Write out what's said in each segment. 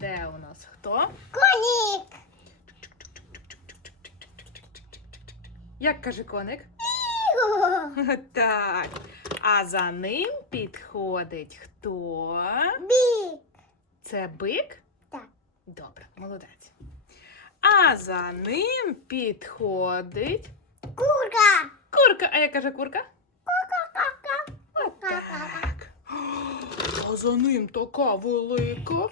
Де у нас хто? Коник. Як каже коник? Так. А за ним підходить хто? Бик. Це бик? Так. Добре, молодець. А за ним підходить Курка. курка. А як каже курка? Ка-ка. А за ним така велика.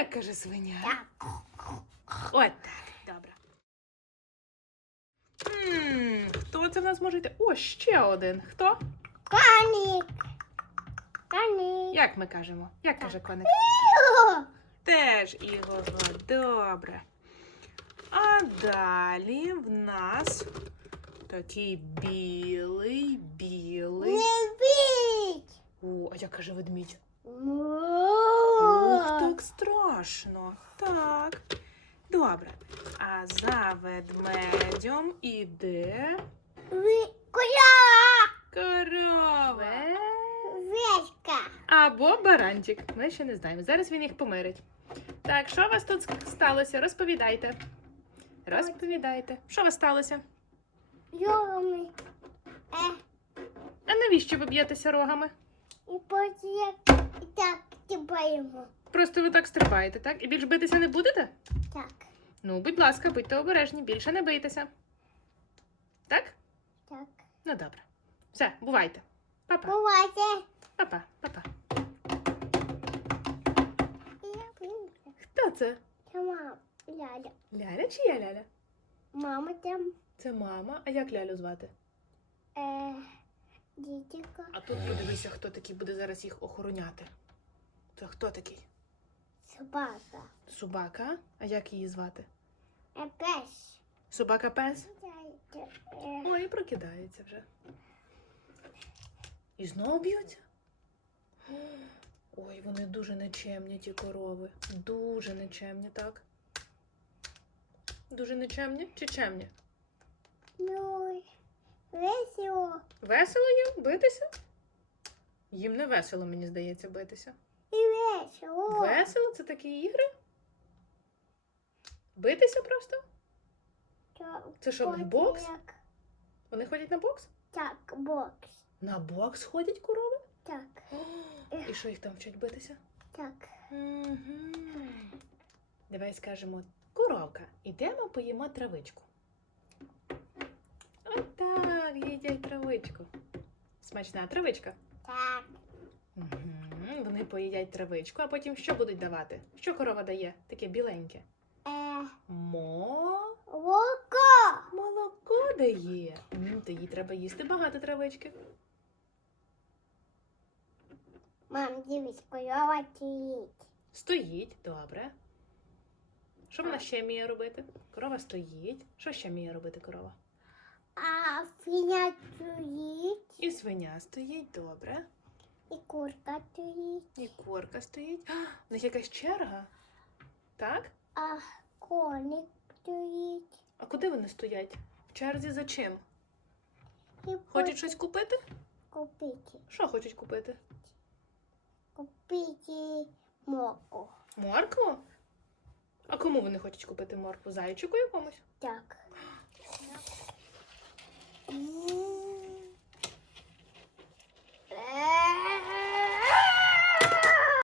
Свиня. Каже свиня? Так. От так, добре. хто це в нас може йти? О, ще один. Хто? Коник. Коник. Як ми кажемо? Як каже коник? Ігор. Теж Ігор. Добре. А далі в нас такий білий, білий. Не. О, а як каже ведмідь? Страшно. Так. Добре. А за ведмедем іде Ви... Куля. корова. Вешка. Або баранчик. Ми ще не знаємо. Зараз він їх помирить. Так, що у вас тут сталося? Розповідайте. Розповідайте. Що у вас сталося? Йоми. Е. А навіщо ви б'єтеся рогами? І потім як і так тіпаємо. Просто ви так стрибаєте, так? І більш битися не будете? Так. Ну, будь ласка, будьте обережні, більше не бийтеся. Так? Так. Ну добре. Все, бувайте. Па-па. Бувайте. Па-па. Па-па. Хто це? Це мама. Ляля. Ляля чи я Ляля? Мама там. Це мама. А як Лялю звати? Е, дітика. А тут подивися, хто такий буде зараз їх охороняти. Це хто такий? Собака. Собака. А як її звати? Е, пес. Собака пес? Е, Ой, прокидається вже. І знову б'ються? Ой, вони дуже нечемні, ті корови. Дуже нечемні, так? Дуже нечемні чи чемні? Ну, весело. Весело їм битися? Їм не весело, мені здається, битися. Весело. Весело це такі ігри? Битися просто? Так, Це що, потім бокс? як- Вони ходять на бокс? Так, бокс. На бокс ходять корови? Так, І що їх там вчать битися? так. Мгм. Давай скажемо, коровка, ідемо поїмо травичку. Отак, їдять травичку. Смачна травичка. Так. Угу. Вони поїдять травичку, а потім що будуть давати? Що корова дає? Таке біленьке. Е, Мо. воко. Молоко дає. М, то їй треба їсти багато травички. Мам, дивись, корова стоїть. Стоїть, добре. Що вона ще вміє робити? Корова стоїть. Що ще вміє робити корова? А свиня стоїть. І свиня стоїть, добре. І курка стоїть. І курка стоїть. А, У них якась черга. Так? А коник стоїть. А куди вони стоять? В черзі за чим? І Хочуть щось купити? купити. Що хочуть купити? Купити моку. Моркву? А кому вони хочуть купити моркву? Зайчику якомусь? Так.